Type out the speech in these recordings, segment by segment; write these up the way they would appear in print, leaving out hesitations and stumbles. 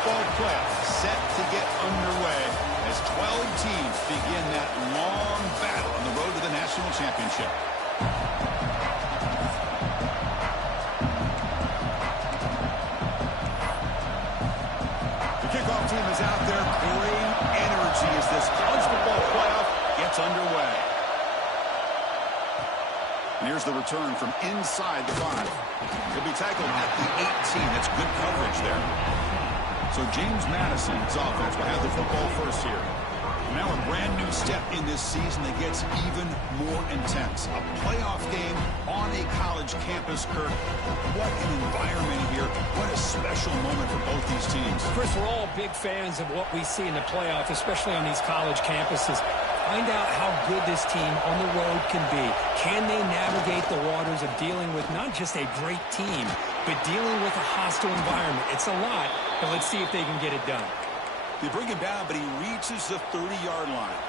football playoff set to get underway as 12 teams begin that long battle on the road to the national championship. The kickoff team is out there. Great energy as this college football playoff gets underway. And here's the return from inside the 5. He'll be tackled at the 18. That's good coverage there. So James Madison's offense will have the football first here. Now a brand new step in this season that gets even more intense. A playoff game on a college campus, Kirk. What an environment here. What a special moment for both these teams. Chris, we're all big fans of what we see in the playoff, especially on these college campuses. Find out how good this team on the road can be. Can they navigate the waters of dealing with not just a great team, but dealing with a hostile environment? It's a lot, but let's see if they can get it done. They bring him down, but he reaches the 30-yard line.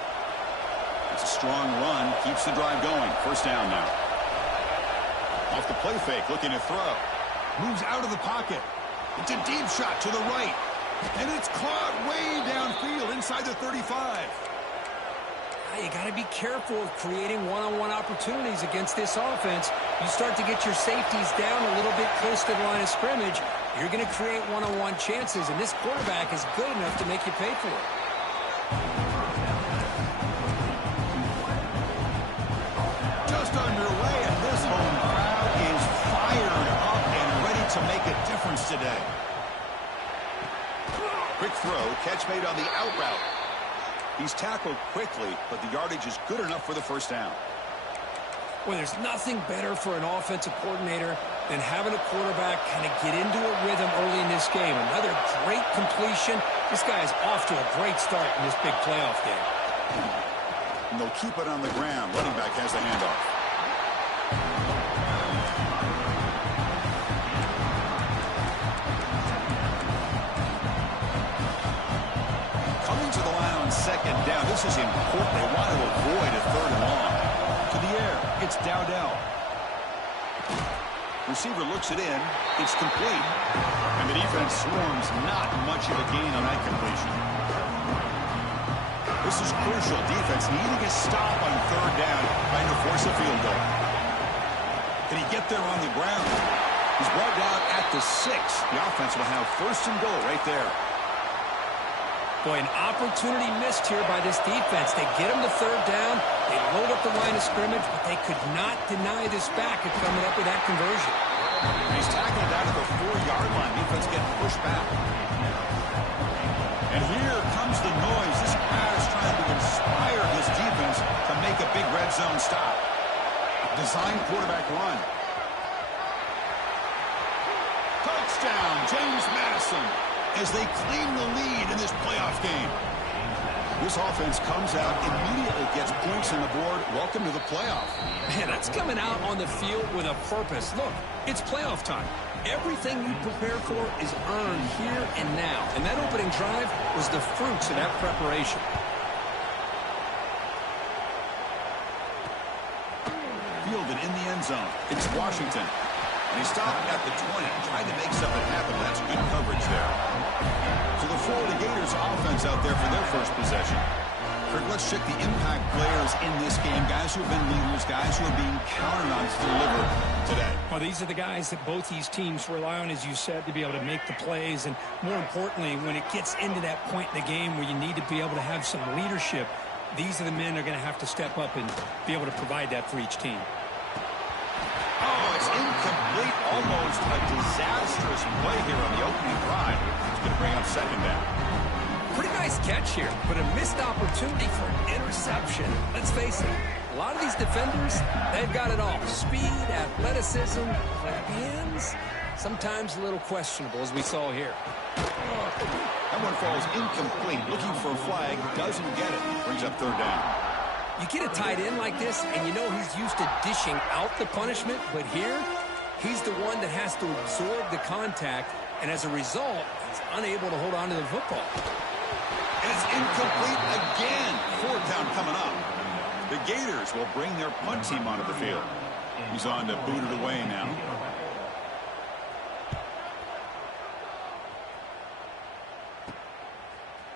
It's a strong run, keeps the drive going. First down now. Off the play fake, looking to throw. Moves out of the pocket. It's a deep shot to the right. And it's caught way downfield inside the 35. You got to be careful of creating one-on-one opportunities against this offense. You start to get your safeties down a little bit close to the line of scrimmage, you're going to create one-on-one chances, and this quarterback is good enough to make you pay for it. Just underway, and this home crowd is fired up and ready to make a difference today. Quick throw, catch made on the out route. He's tackled quickly, but the yardage is good enough for the first down. Well, there's nothing better for an offensive coordinator than having a quarterback kind of get into a rhythm early in this game. Another great completion. This guy is off to a great start in this big playoff game. And they'll keep it on the ground. Running back has the handoff. Second down. This is important. They want to avoid a third and long. To the air. It's Dowdell. Receiver looks it in. It's complete. And the defense swarms not much of a gain on that completion. This is crucial. Defense needing a stop on third down, trying to force a field goal. Can he get there on the ground? He's brought down at the 6. The offense will have first and goal right there. Boy, an opportunity missed here by this defense. They get him to third down. They load up the line of scrimmage, but they could not deny this back at coming up with that conversion. He's tackled out of the 4-yard line. Defense getting pushed back. And here comes the noise. This crowd is trying to inspire this defense to make a big red zone stop. Design quarterback run. Touchdown, James Madison, as they claim the lead in this playoff game. This offense comes out, immediately gets points on the board. Welcome to the playoff. Man, that's coming out on the field with a purpose. Look, it's playoff time. Everything you prepare for is earned here and now. And that opening drive was the fruits of that preparation. Fielded in the end zone. It's Washington. And he stopped at the 20, trying to make something happen. That's good coverage there. So the Florida Gators offense out there for their first possession. Kirk, let's check the impact players in this game. Guys who have been leaders, guys who are being counted on to deliver today. Well, these are the guys that both these teams rely on, as you said, to be able to make the plays. And more importantly, when it gets into that point in the game where you need to be able to have some leadership, these are the men that are going to have to step up and be able to provide that for each team. Oh, it's incomplete. Almost a disastrous play here on the opening drive. It's going to bring up second down. Pretty nice catch here, but a missed opportunity for an interception. Let's face it, a lot of these defenders, they've got it all. Speed, athleticism, hands, sometimes a little questionable, as we saw here. That one falls incomplete. Looking for a flag, doesn't get it. Brings up third down. You get a tight end like this, and you know he's used to dishing out the punishment, but here, he's the one that has to absorb the contact, and as a result, he's unable to hold on to the football. And it's incomplete again. Fourth down coming up. The Gators will bring their punt team onto the field. He's on to boot it away now.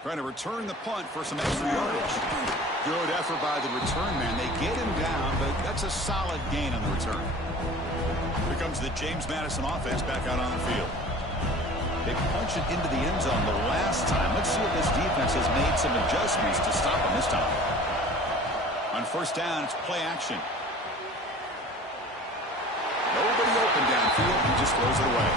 Trying to return the punt for some extra yardage. Good effort by the return man. They get him down, but that's a solid gain on the return. Here comes the James Madison offense back out on the field. They punch it into the end zone the last time. Let's see if this defense has made some adjustments to stop them this time. On first down, it's play action. Nobody open downfield. He just throws it away.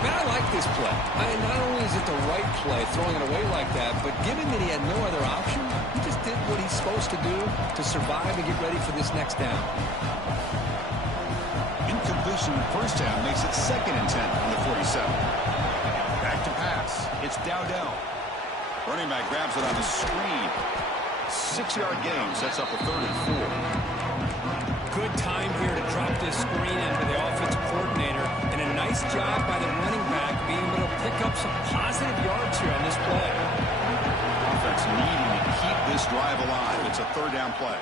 Man, I like this play. Not only is it the right play, throwing it away like that, but given that he had no other option, he just did what he's supposed to do to survive and get ready for this next down. Incompletion first down makes it 2nd and 10 on the 47. Back to pass. It's Dowdell. Running back grabs it on the screen. 6-yard gain sets up a 3rd and 4. Good time here to drop this screen into the offensive coordinator, and a nice job by the running back being able to pick up some positive yards here on this play. Offense needing to keep this drive alive. It's a 3rd down play.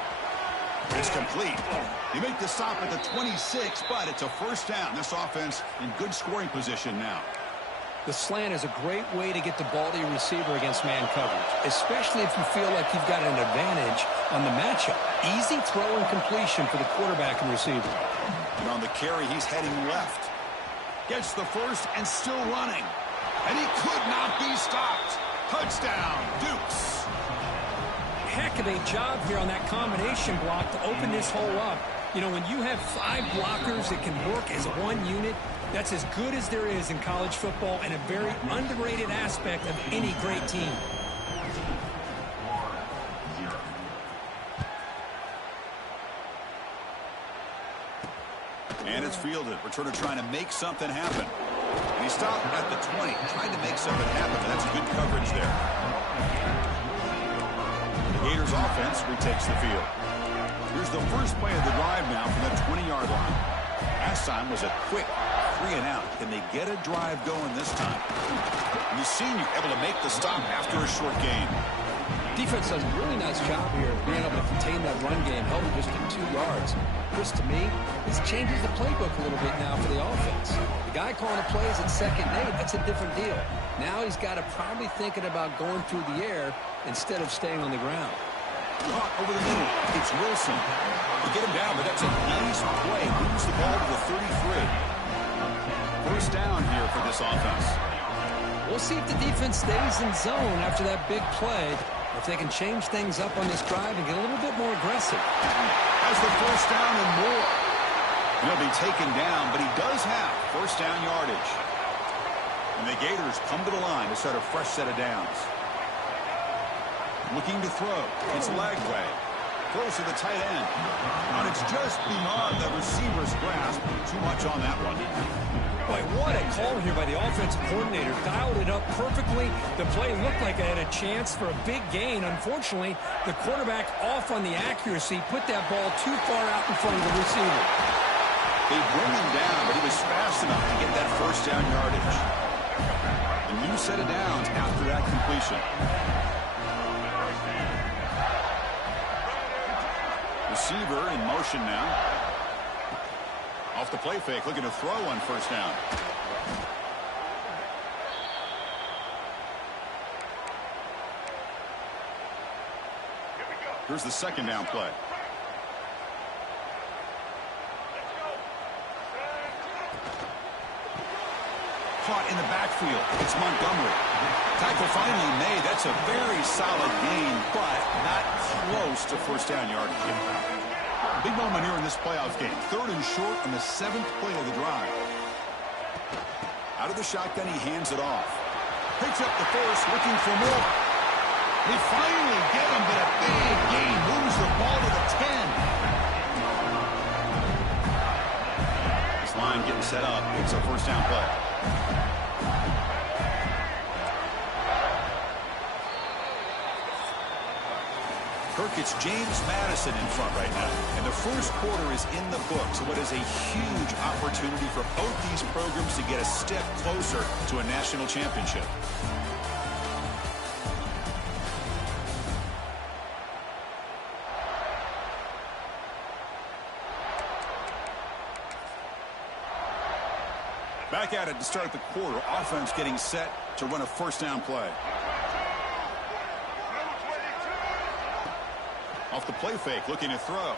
It's complete. You make the stop at the 26, but it's a 1st down. This offense in good scoring position now. The slant is a great way to get the ball to your receiver against man coverage, especially if you feel like you've got an advantage on the matchup. Easy throw and completion for the quarterback and receiver. And on the carry, he's heading left. Gets the first and still running. And he could not be stopped. Touchdown, Dukes. Heck of a job here on that combination block to open this hole up. You know, when you have 5 blockers that can work as one unit, that's as good as there is in college football and a very underrated aspect of any great team. And it's fielded. Returner trying to make something happen. And he stopped at the 20, trying to make something happen, but that's good coverage there. The Gators offense retakes the field. Here's the first play of the drive now from the 20-yard line. Last time was a quick 3 and out. Can they get a drive going this time? And the senior able to make the stop after a short gain. Defense does a really nice job here of being able to contain that run game, held it just at 2 yards. Chris, to me, this changes the playbook a little bit now for the offense. The guy calling the plays at 2nd and 8, that's a different deal. Now he's got to probably thinking about going through the air instead of staying on the ground. Caught over the middle. It's Wilson. They get him down, but that's a nice play. Moves the ball to the 33. First down here for this offense. We'll see if the defense stays in zone after that big play, or if they can change things up on this drive and get a little bit more aggressive. Has the first down and more. He'll be taken down, but he does have first down yardage. And the Gators come to the line to start a fresh set of downs. Looking to throw. It's Lagway. Throws to the tight end. And it's just beyond the receiver's grasp. Too much on that one. Boy, what a call here by the offensive coordinator. Dialed it up perfectly. The play looked like it had a chance for a big gain. Unfortunately, the quarterback off on the accuracy, put that ball too far out in front of the receiver. They bring him down, but he was fast enough to get that first down yardage. A new set of downs after that completion. Receiver in motion now. Off the play fake, looking to throw on first down. Here's the 2nd down play. Caught in the backfield. It's Montgomery. Tackle finally made. That's a very solid gain, but not close to first down yardage. Big moment here in this playoff game. 3rd and short on the 7th play of the drive. Out of the shotgun, he hands it off. Picks up the first, looking for more. They finally get him, but a big gain moves the ball to the 10. This line getting set up. It's a first down play. Kirk, it's James Madison in front right now. And the first quarter is in the books. What is a huge opportunity for both these programs to get a step closer to a national championship. Back at it to start the quarter. Offense getting set to run a first down play. Off the play fake, looking to throw.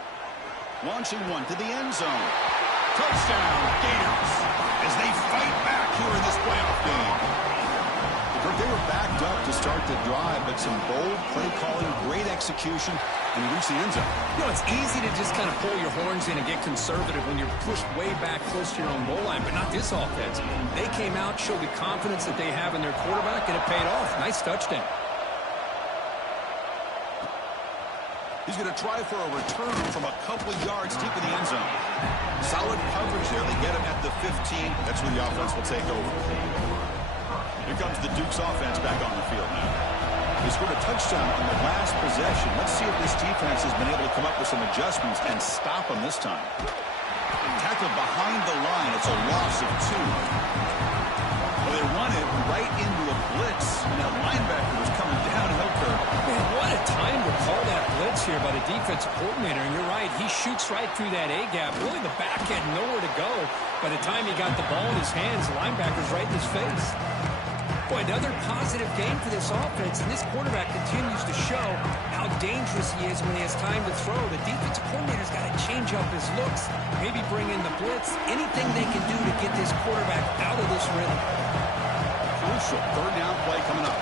Launching one to the end zone. Touchdown, Gators, as they fight back here in this playoff game. They were backed up to start the drive, but some bold play calling, great execution, and reach the end zone. You know, it's easy to just kind of pull your horns in and get conservative when you're pushed way back close to your own goal line, but not this offense. They came out, showed the confidence that they have in their quarterback, and it paid off. Nice touchdown. He's going to try for a return from a couple of yards deep in the end zone. Solid coverage there. They get him at the 15. That's where the offense will take over. Here comes the Duke's offense back on the field now. They scored a touchdown on the last possession. Let's see if this defense has been able to come up with some adjustments and stop them this time. Tackled behind the line. It's a loss of 2. Well, they run it right into a blitz. And that linebacker was coming downhill curve. Man, what a time to call that blitz here by the defensive coordinator. And you're right, he shoots right through that A-gap. Really, the back had nowhere to go. By the time he got the ball in his hands, the linebacker's right in his face. Boy, another positive game for this offense, and this quarterback continues to show how dangerous he is when he has time to throw. The defensive coordinator's got to change up his looks, maybe bring in the blitz, anything they can do to get this quarterback out of this rhythm. Crucial third down play coming up.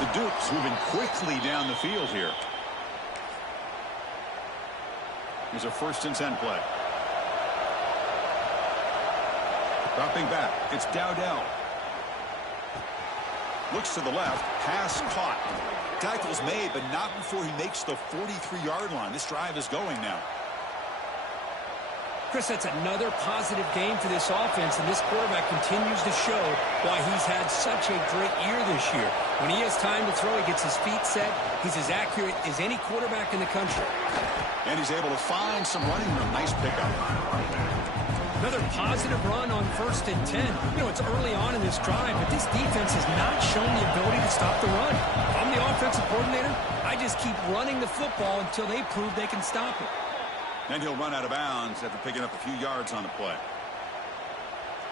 The Dukes moving quickly down the field here. Here's a 1st and 10 play. Dropping back, it's Dowdell. Looks to the left, pass caught. Tackle's made, but not before he makes the 43-yard line. This drive is going now. Chris, that's another positive game for this offense, and this quarterback continues to show why he's had such a great year this year. When he has time to throw, he gets his feet set. He's as accurate as any quarterback in the country. And he's able to find some running room. Nice pickup. Another positive run on 1st and 10. You know, it's early on in this drive, but this defense has not shown the ability to stop the run. If I'm the offensive coordinator, I just keep running the football until they prove they can stop it. And he'll run out of bounds after picking up a few yards on the play.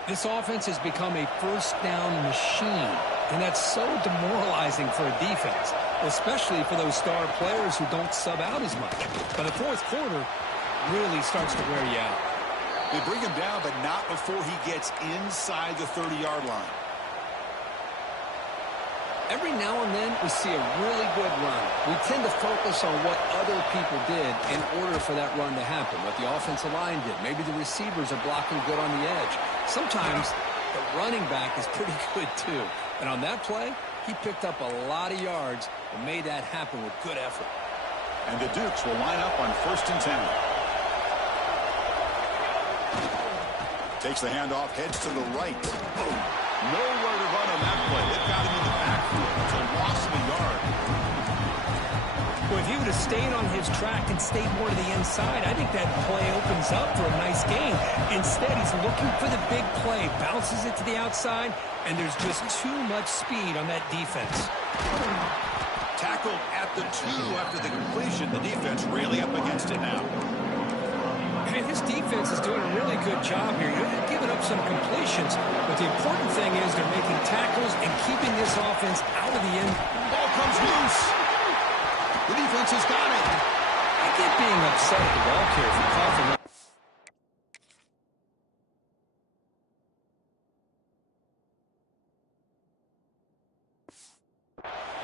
This offense has become a first down machine, and that's so demoralizing for a defense, especially for those star players who don't sub out as much. But the fourth quarter really starts to wear you out. They bring him down, but not before he gets inside the 30-yard line. Every now and then, we see a really good run. We tend to focus on what other people did in order for that run to happen, what the offensive line did. Maybe the receivers are blocking good on the edge. Sometimes the running back is pretty good, too. And on that play, he picked up a lot of yards and made that happen with good effort. And the Dukes will line up on 1st and 10. Takes the handoff, heads to the right. Nowhere to run on that play. They've got him in the backfield. It's a loss of a yard. Well, if he would have stayed on his track and stayed more to the inside, I think that play opens up for a nice gain. Instead, he's looking for the big play, bounces it to the outside, and there's just too much speed on that defense. Tackled at the 2 after the completion. The defense really up against it now. I mean, this defense is doing a really good job here. They're giving up some completions, but the important thing is they're making tackles and keeping this offense out of the end. Ball comes loose. The defense has got it. I get being upset at the ball carrier for coughing up.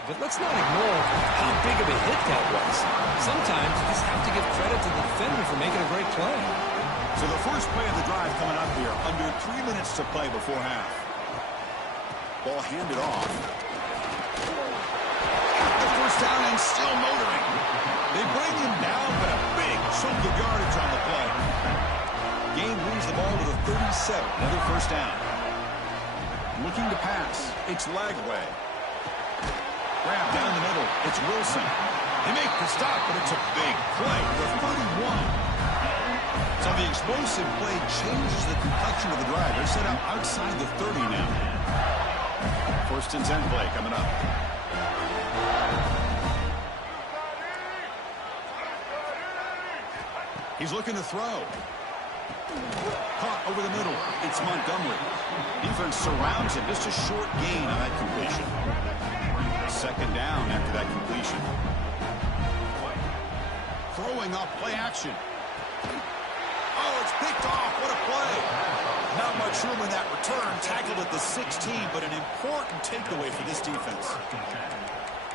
But let's not ignore how big of a hit that was. Sometimes you just have to give credit to the defender for making a great play. So the first play of the drive coming up here. Under 3 minutes to play before half. Ball handed off. Got the first down and still motoring. They bring him down, but a big chunk of yardage on the play. Game moves the ball to the 37. Another first down. Looking to pass. It's Lagway. Grab down the middle. It's Wilson. They make the stop, but it's a big play for 31. So the explosive play changes the complexion of the drive. They're set up outside the 30 now. 1st and 10 play coming up. He's looking to throw. Caught over the middle. It's Montgomery. Defense surrounds him. Just a short gain on that completion. 2nd down after that completion. Throwing up play action. Oh, it's picked off. What a play. Not much room in that return. Tackled at the 16, but an important takeaway for this defense.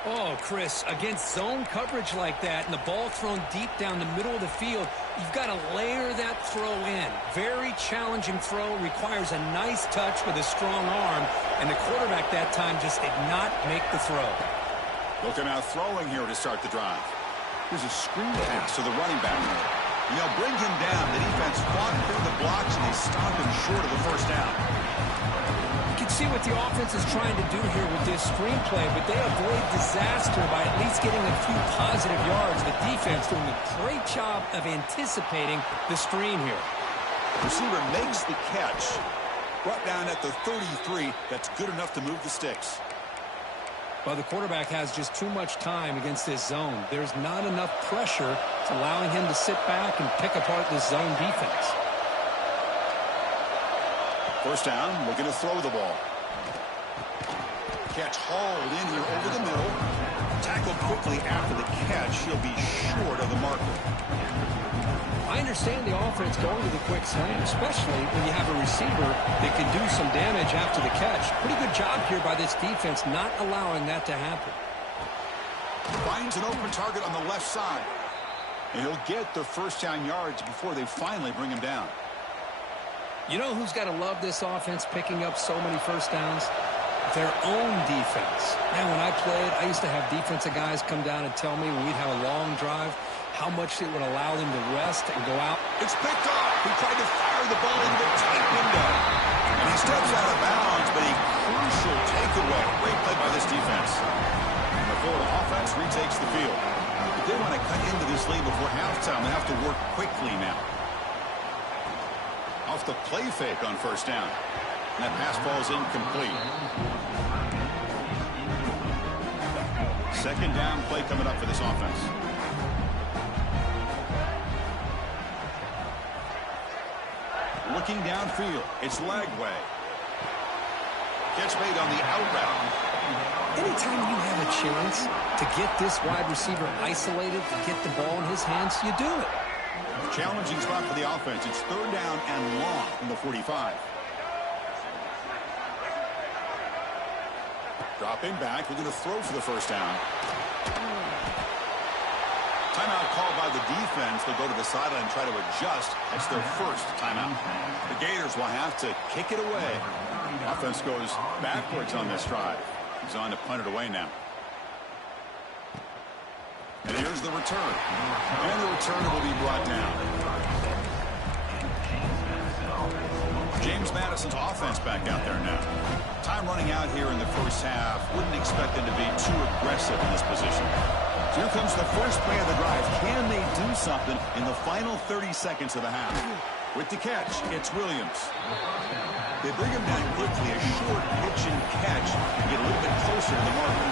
Oh, Chris, against zone coverage like that and the ball thrown deep down the middle of the field, you've got to layer that throw in. Very challenging throw, requires a nice touch with a strong arm, and the quarterback that time just did not make the throw. Looking out throwing here to start the drive. Here's a screen pass to the running back. They'll bring him down. The defense fought through the blocks, and they stopped him short of the first down. You can see what the offense is trying to do here with this screenplay, but they avoid disaster by at least getting a few positive yards. The defense doing a great job of anticipating the screen here. Receiver makes the catch. Brought down at the 33. That's good enough to move the sticks. Well, the quarterback has just too much time against this zone. There's not enough pressure. It's allowing him to sit back and pick apart this zone defense. First down, looking to throw the ball. Catch hauled in here over the middle. Tackled quickly after the catch. He'll be short of the marker. I understand the offense going to the quick slant, especially when you have a receiver that can do some damage after the catch. Pretty good job here by this defense not allowing that to happen. Finds an open target on the left side. And he'll get the first down yards before they finally bring him down. You know who's got to love this offense picking up so many first downs? Their own defense. Man, when I played, I used to have defensive guys come down and tell me when we'd have a long drive how much it would allow them to rest and go out. It's picked off. He tried to fire the ball into the tight window. And he steps out of bounds, but a crucial takeaway. Great play by this defense. And the Florida offense retakes the field. If they want to cut into this lead before halftime, they have to work quickly now. Off the play fake on first down. And that pass falls incomplete. Second down play coming up for this offense. Looking downfield. It's Lagway. Catch made on the out route. Anytime you have a chance to get this wide receiver isolated, to get the ball in his hands, you do it. Challenging spot for the offense. It's third down and long from the 45. Dropping back. We're going to throw for the first down. Timeout called by the defense. They'll go to the sideline and try to adjust. That's their first timeout. The Gators will have to kick it away. Offense goes backwards on this drive. He's on to punt it away now. And here's the return. And the returner will be brought down. James Madison's offense back out there now. Time running out here in the first half. Wouldn't expect them to be too aggressive in this position. So here comes the first play of the drive. Can they do something in the final 30 seconds of the half? With the catch, it's Williams. They bring him down quickly. A short pitch and catch to get a little bit closer to the marker.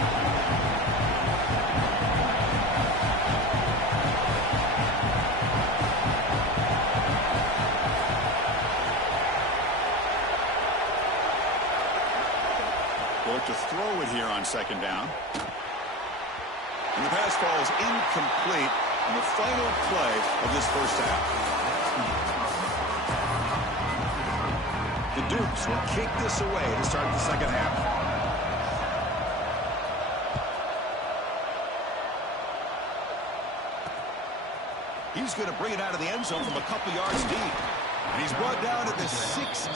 To throw it here on second down. And the pass falls incomplete on the final play of this first half. The Dukes will kick this away to start the second half. He's going to bring it out of the end zone from a couple yards deep. And he's brought down at the 16.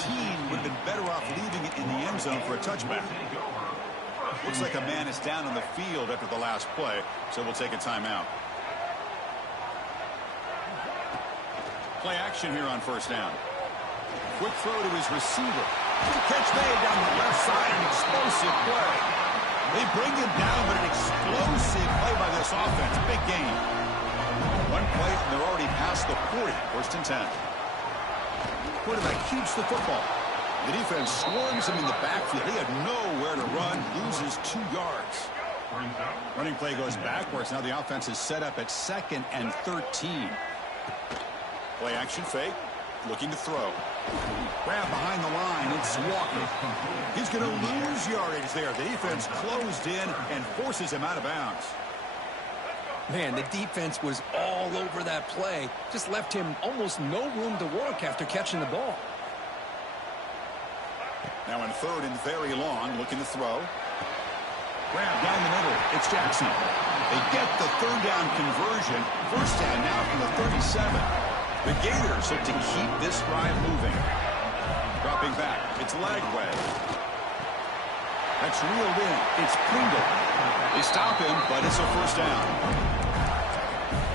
Would have been better off leaving it in the end zone for a touchback. Looks like a man is down on the field after the last play, so we'll take a timeout. Play action here on first down. Quick throw to his receiver. Catch made down the left side, an explosive play. They bring him down, but an explosive play by this offense. Big game. One play, and they're already past the 40. First and 10. Quarterback keeps the football. The defense swarms him in the backfield. He had nowhere to run. Loses 2 yards. Running play goes backwards. Now the offense is set up at second and 13. Play action fake. Looking to throw. Grab behind the line. It's Walker. He's going to lose yardage there. The defense closed in and forces him out of bounds. Man, the defense was all over that play. Just left him almost no room to work after catching the ball. Now in third and very long, looking to throw. Grab down the middle. It's Jackson. They get the third down conversion. First down now from the 37. The Gators look to keep this drive moving. Dropping back. It's Lagway. That's reeled in. It's Pringle. They stop him, but it's a first down.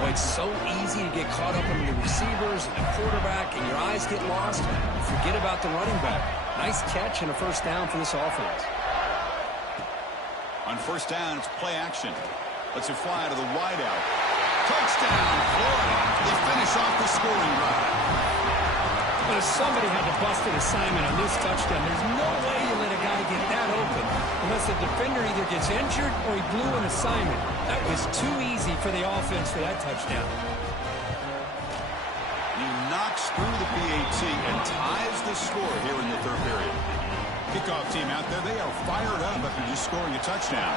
Well, it's so easy to get caught up in the receivers and the quarterback, and your eyes get lost. You forget about the running back. Nice catch and a first down for this offense. On first down, it's play action. Lets it fly to the wideout. Touchdown, Florida. They finish off the scoring drive. But if somebody had to bust an assignment on this touchdown, there's no way you let a guy get that open unless the defender either gets injured or he blew an assignment. That was too easy for the offense for that touchdown. He knocks through the PAT and ties the score here in the third period. Kickoff team out there, they are fired up after just scoring a touchdown.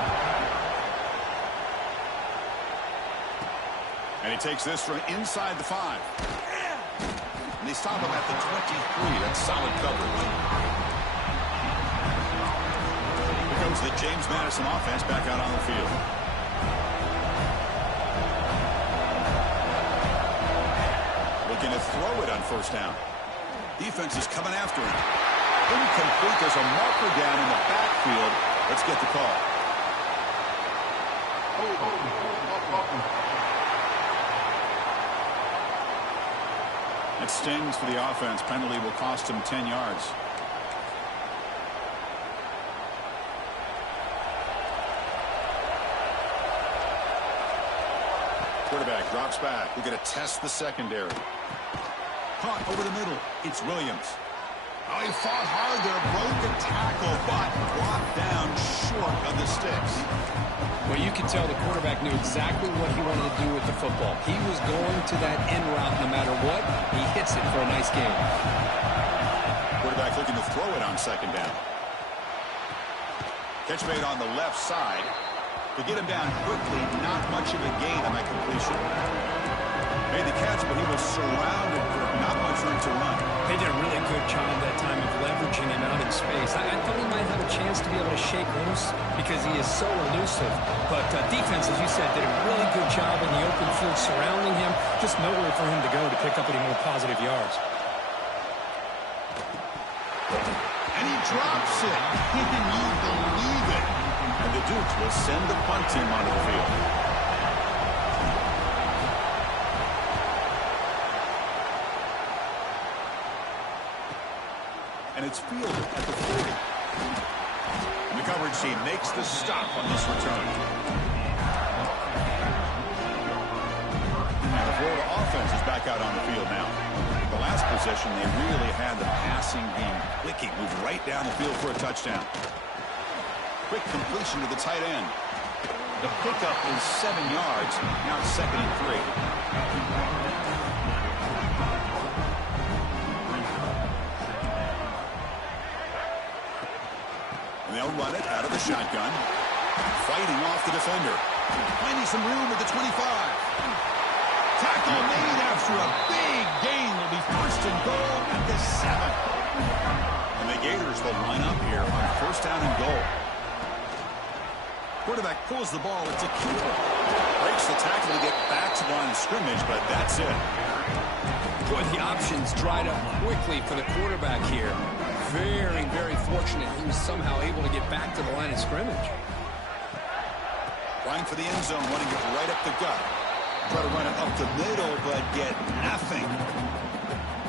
And he takes this from inside the 5. And they stop him at the 23. That's solid coverage. Here comes the James Madison offense back out on the field. Looking to throw it on first down. Defense is coming after him. Incomplete. There's a marker down in the backfield. Let's get the call. That stings for the offense. Penalty will cost him 10 yards. Quarterback drops back. We're going to test the secondary. Caught over the middle. It's Williams. Oh, he fought hard there, broke a tackle, but brought down short of the sticks. Well, you can tell the quarterback knew exactly what he wanted to do with the football. He was going to that end route no matter what. He hits it for a nice game. Quarterback looking to throw it on second down. Catch made on the left side. To get him down quickly, not much of a gain on that completion. Made the catch, but he was surrounded for not much room to run. They did a really good job that time of leveraging him out in space. I thought he might have a chance to be able to shake loose because he is so elusive. But defense, as you said, did a really good job in the open field surrounding him. Just nowhere for him to go to pick up any more positive yards. And he drops it. Can you believe it? And the Dukes will send the punt team onto the field. And it's fielded at the 40. And the coverage team makes the stop on this return. And the Florida offense is back out on the field now. The last possession, they really had the passing game clicking. Moved right down the field for a touchdown. Quick completion to the tight end. The pickup is 7 yards. Now it's 2nd and 3. They'll run it out of the shotgun. Fighting off the defender. Finding some room at the 25. Tackle made after a big gain. Will be first and goal at the 7. And the Gators will line up here on first down and goal. Quarterback pulls the ball. It's Akira. Breaks the tackle to get back to the line of scrimmage, but that's it. Boy, the options dried up quickly for the quarterback here. Very, very fortunate he was somehow able to get back to the line of scrimmage. Trying for the end zone, running it right up the gut. Try to run it up the middle, but get nothing.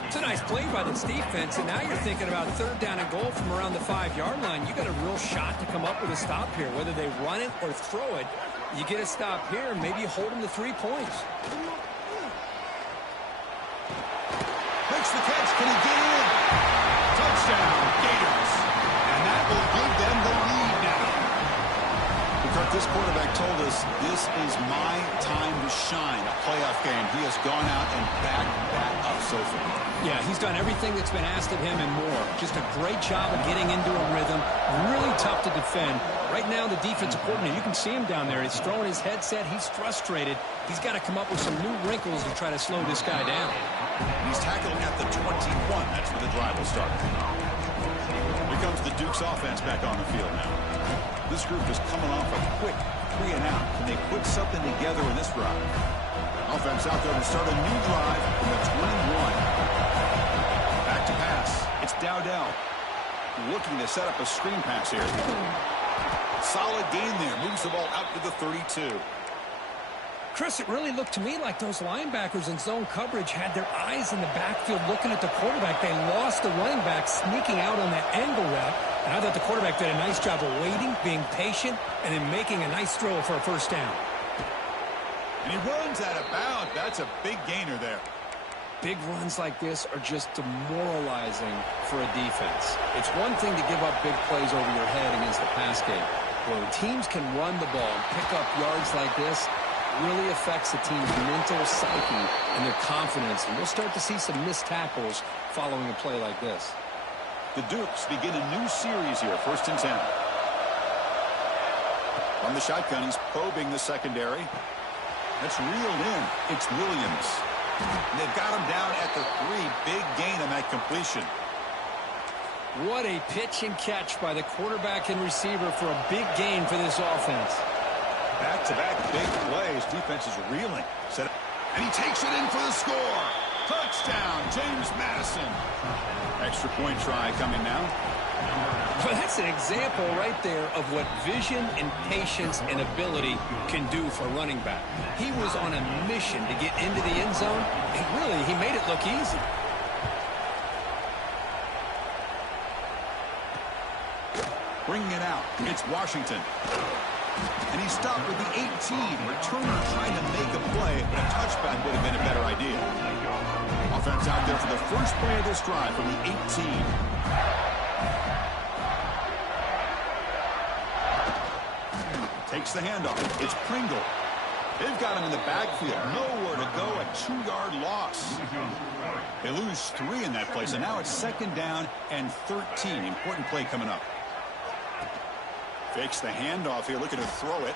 It's a nice play by this defense, and now you're thinking about third down and goal from around the 5-yard line. You got a real shot to come up with a stop here. Whether they run it or throw it, you get a stop here, and maybe you hold them to 3 points. Makes the catch. Can he get in? Touchdown, Gators. And that will give them the lead now. The But this quarterback told us this is my time to shine, a playoff game. He has gone out and backed that up so far. Yeah, he's done everything that's been asked of him and more. Just a great job of getting into a rhythm. Really tough to defend. Right now, the defensive coordinator, you can see him down there. He's throwing his headset. He's frustrated. He's got to come up with some new wrinkles to try to slow this guy down. He's tackled at the 21. That's where the drive will start. Here comes the Duke's offense back on the field now. This group is coming off a quick 3 and out. Can they put something together in this drive? Offense out there to start a new drive from the 21. Back to pass. It's Dowdell. Looking to set up a screen pass here. Solid gain there. Moves the ball out to the 32. Chris, it really looked to me like those linebackers in zone coverage had their eyes in the backfield looking at the quarterback. They lost the running back sneaking out on that angle route. And I thought the quarterback did a nice job of waiting, being patient, and then making a nice throw for a first down. And he runs out of bounds. That's a big gainer there. Big runs like this are just demoralizing for a defense. It's one thing to give up big plays over your head against the pass game. When teams can run the ball and pick up yards like this, really affects the team's mental psyche and their confidence. And we'll start to see some missed tackles following a play like this. The Dukes begin a new series here, 1st and 10. On the shotgun, he's probing the secondary. That's reeled in. It's Williams. And they've got him down at the 3. Big gain on that completion. What a pitch and catch by the quarterback and receiver for a big gain for this offense. Back-to-back big plays. Defense is reeling. And he takes it in for the score. Touchdown, James Madison. Extra point try coming now. Well, that's an example right there of what vision and patience and ability can do for a running back. He was on a mission to get into the end zone, and really, he made it look easy. Bringing it out, it's Washington. And he stopped with the 18. Returner trying to make a play, but a touchback would have been a better idea. Offense out there for the first play of this drive from the 18. Takes the handoff. It's Pringle. They've got him in the backfield. Nowhere to go. A 2-yard loss. They lose 3 in that play, so now it's 2nd down and 13. Important play coming up. Fakes the handoff here, looking to throw it.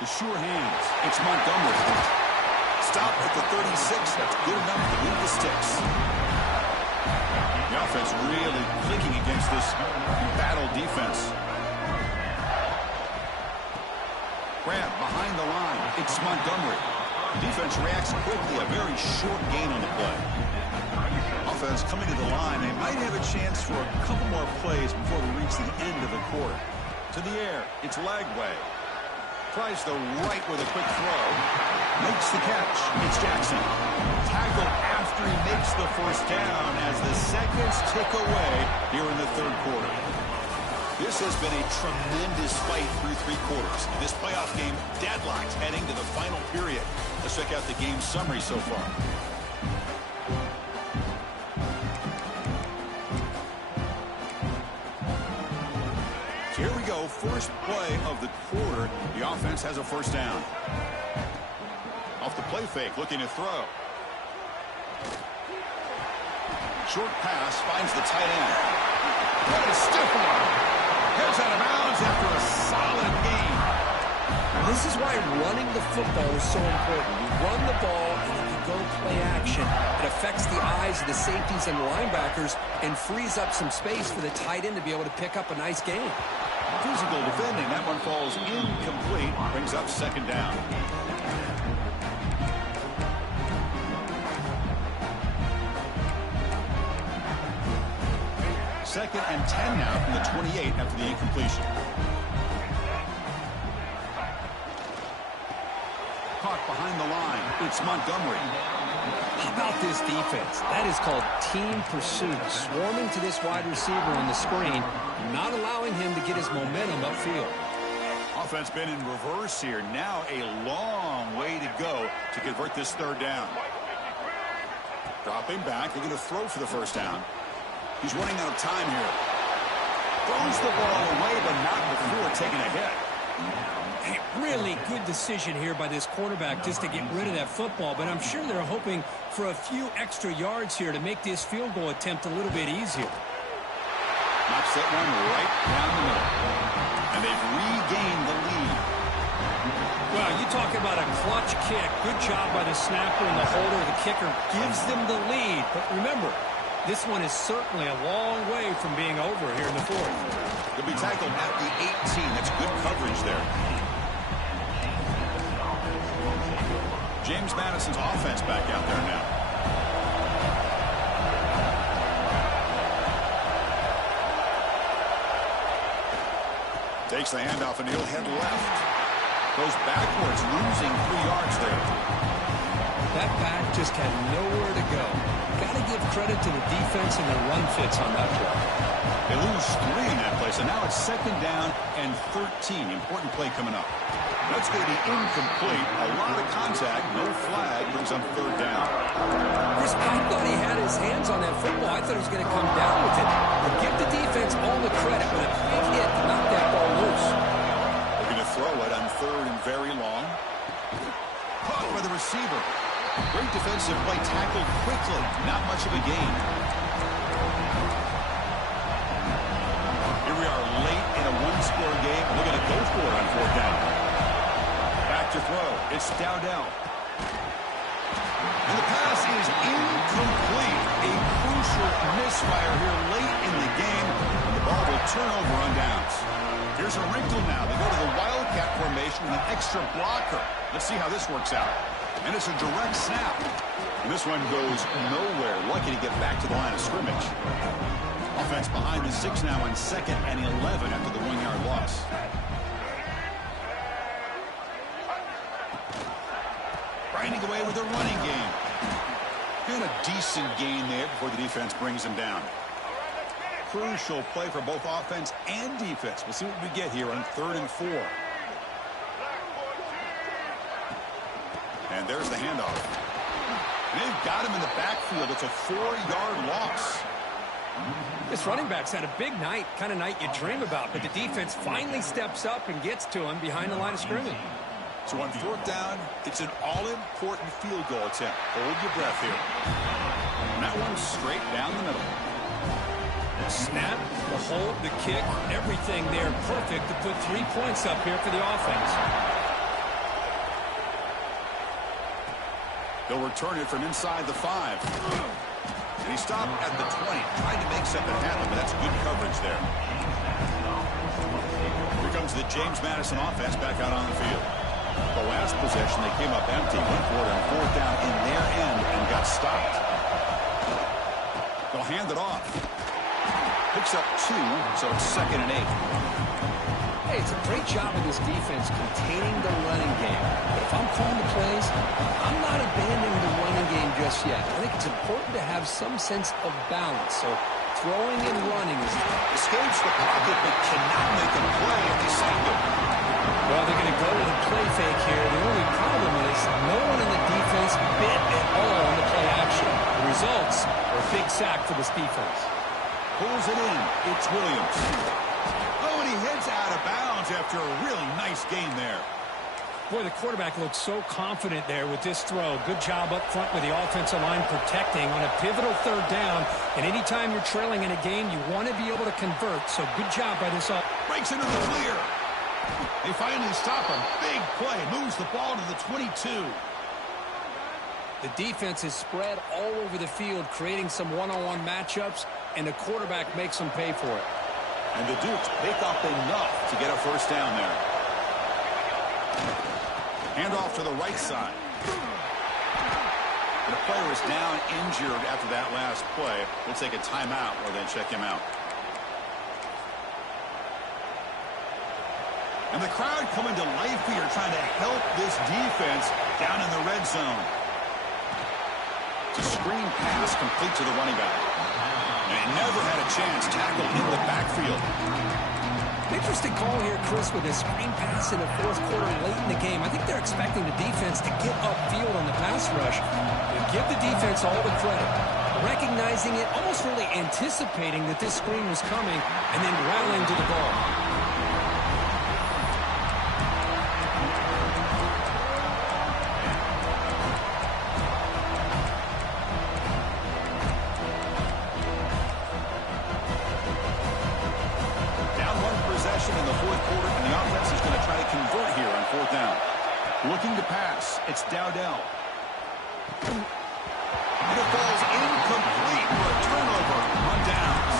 The sure hands. It's Montgomery. Stop at the 36. That's good enough to move the sticks. The offense really clicking against this battle defense. Grab behind the line. It's Montgomery. Defense reacts quickly. A very short gain on the play. Offense coming to the line. They might have a chance for a couple more plays before we reach the end of the quarter. To the air. It's Lagway. Tries the right with a quick throw. Makes the catch. It's Jackson. Tackled after he makes the first down as the seconds tick away here in the 3rd quarter. This has been a tremendous fight through 3 quarters. This playoff game deadlocked heading to the final period. Let's check out the game summary so far. So here we go. First play of the quarter. The offense has a first down. Off the play fake, looking to throw. Short pass finds the tight end. What a stiff one. Heads out of bounds after a solid gain. This is why running the football is so important. You run the ball, and then you go play action. It affects the eyes of the safeties and linebackers and frees up some space for the tight end to be able to pick up a nice gain. Physical defending. That one falls incomplete. Brings up 2nd down. Second and 10 now from the 28 after the incompletion. Caught behind the line. It's Montgomery. How about this defense? That is called team pursuit. Swarming to this wide receiver on the screen, not allowing him to get his momentum upfield. Offense been in reverse here. Now a long way to go to convert this 3rd down. Dropping back. They're going to throw for the first down. He's running out of time here. Throws the ball away, but not before taking a hit. Hey, really good decision here by this quarterback just to get rid of that football, but I'm sure they're hoping for a few extra yards here to make this field goal attempt a little bit easier. Knocks that one right down the middle. And they've regained the lead. Well, you talk about a clutch kick. Good job by the snapper and the holder. The kicker gives them the lead. But remember, this one is certainly a long way from being over here in the fourth. He'll be tackled at the 18. That's good coverage there. James Madison's offense back out there now. Takes the handoff and he'll head left. Goes backwards, losing 3 yards there. That back just had nowhere to go. Got to give credit to the defense and their run fits on that play. They lose 3 in that play, so now it's 2nd down and 13. Important play coming up. That's going to be incomplete. A lot of contact, no flag, brings up 3rd down. Chris, I thought he had his hands on that football. I thought he was going to come down with it. But give the defense all the credit with a big hit to knock that ball loose. Looking to throw it on 3rd and very long. Caught by the receiver. Great defensive play, tackled quickly. Not much of a gain. Here we are late in a 1-score game. We're going to go for it on 4th down. Back to throw. It's Dowdell. And the pass is incomplete. A crucial misfire here late in the game. The ball will turn over on downs. Here's a wrinkle now. They go to the Wildcat formation with an extra blocker. Let's see how this works out. And it's a direct snap. And this one goes nowhere. Lucky to get back to the line of scrimmage. Offense behind the 6 now on 2nd and 11 after the 1-yard loss. Grinding away with a running game. And a decent gain there before the defense brings him down. Crucial play for both offense and defense. We'll see what we get here on 3rd and 4. And there's the handoff. And they've got him in the backfield. It's a 4-yard loss. This running back's had a big night, kind of night you dream about, but the defense finally steps up and gets to him behind the line of scrimmage. So on 4th down, it's an all-important field goal attempt. Hold your breath here. And that one's straight down the middle. The snap, the hold, the kick, everything there perfect to put 3 points up here for the offense. They'll return it from inside the 5. And he stopped at the 20. Tried to make something happen, but that's good coverage there. Here comes the James Madison offense back out on the field. The last possession, they came up empty. Went for it on 4th down in their end and got stopped. They'll hand it off. Picks up 2, so it's 2nd and 8. Hey, it's a great job of this defense containing the running game. But if I'm calling the plays, I'm not abandoning the running game just yet. I think it's important to have some sense of balance. So throwing and running is... Escapes the pocket, but cannot make a play if they sack him. Well, they're going to go to the play fake here. The only problem is no one in the defense bit at all on the play action. The results are a big sack for this defense. Pulls it in. It's Williams. Oh, and he heads out of bounds after a really nice gain there. Boy, the quarterback looks so confident there with this throw. Good job up front with the offensive line protecting on a pivotal 3rd down. And anytime you're trailing in a game, you want to be able to convert. So good job by this offense. Breaks into the clear. They finally stop him. Big play. Moves the ball to the 22. The defense is spread all over the field, creating some one-on-one matchups, and the quarterback makes them pay for it. And the Dukes pick up enough to get a 1st down there. Handoff to the right side. The player is down injured after that last play. We'll take a timeout while they check him out. And the crowd coming to life here, trying to help this defense down in the red zone. It's a screen pass complete to the running back. And he never had a chance, tackled in the backfield. Interesting call here, Chris, with a screen pass in the 4th quarter late in the game. I think they're expecting the defense to get upfield on the pass rush. They give the defense all the credit. Recognizing it, almost really anticipating that this screen was coming, and then rallying to the ball. Looking to pass. It's Dowdell. The ball's incomplete for a turnover on downs.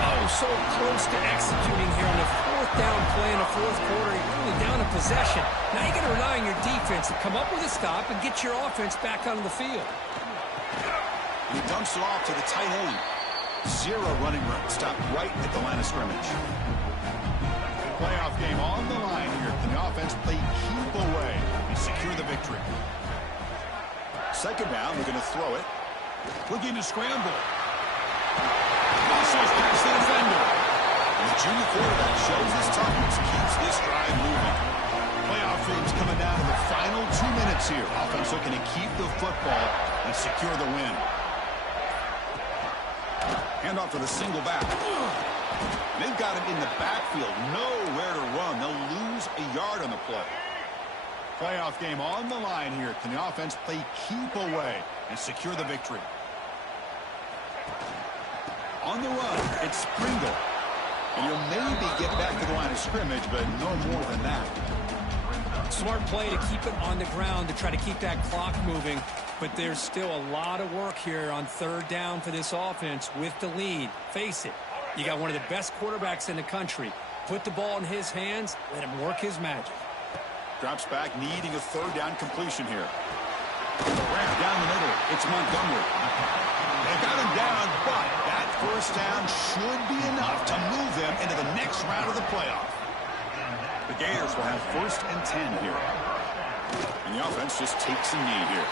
Oh, so close to executing here on the fourth down play in the fourth quarter. You're only down a possession. Now you got to rely on your defense to come up with a stop and get your offense back onto the field. And he dumps it off to the tight end. Zero running room. Stopped right at the line of scrimmage. Playoff game on the line here. Can the offense play keep away and secure the victory? Second down, we're going to throw it. Looking to scramble. Muscles past the defender. And the junior quarterback shows his toughness, keeps this drive moving. Playoff game's coming down to the final 2 minutes here. Offense looking to keep the football and secure the win. Handoff to the single back. They've got him in the backfield. Nowhere to run. They'll lose a yard on the play. Playoff game on the line here. Can the offense play keep away and secure the victory? On the run, it's Pringle. And you'll maybe get back to the line of scrimmage, but no more than that. Smart play to keep it on the ground to try to keep that clock moving. But there's still a lot of work here on third down for this offense with the lead. Face it, you got one of the best quarterbacks in the country. Put the ball in his hands, let him work his magic. Drops back, needing a third down completion here. Ramp down the middle. It's Montgomery. They got him down, but that first down should be enough to move them into the next round of the playoff. The Gators will have 1st and 10 here. And the offense just takes a knee here.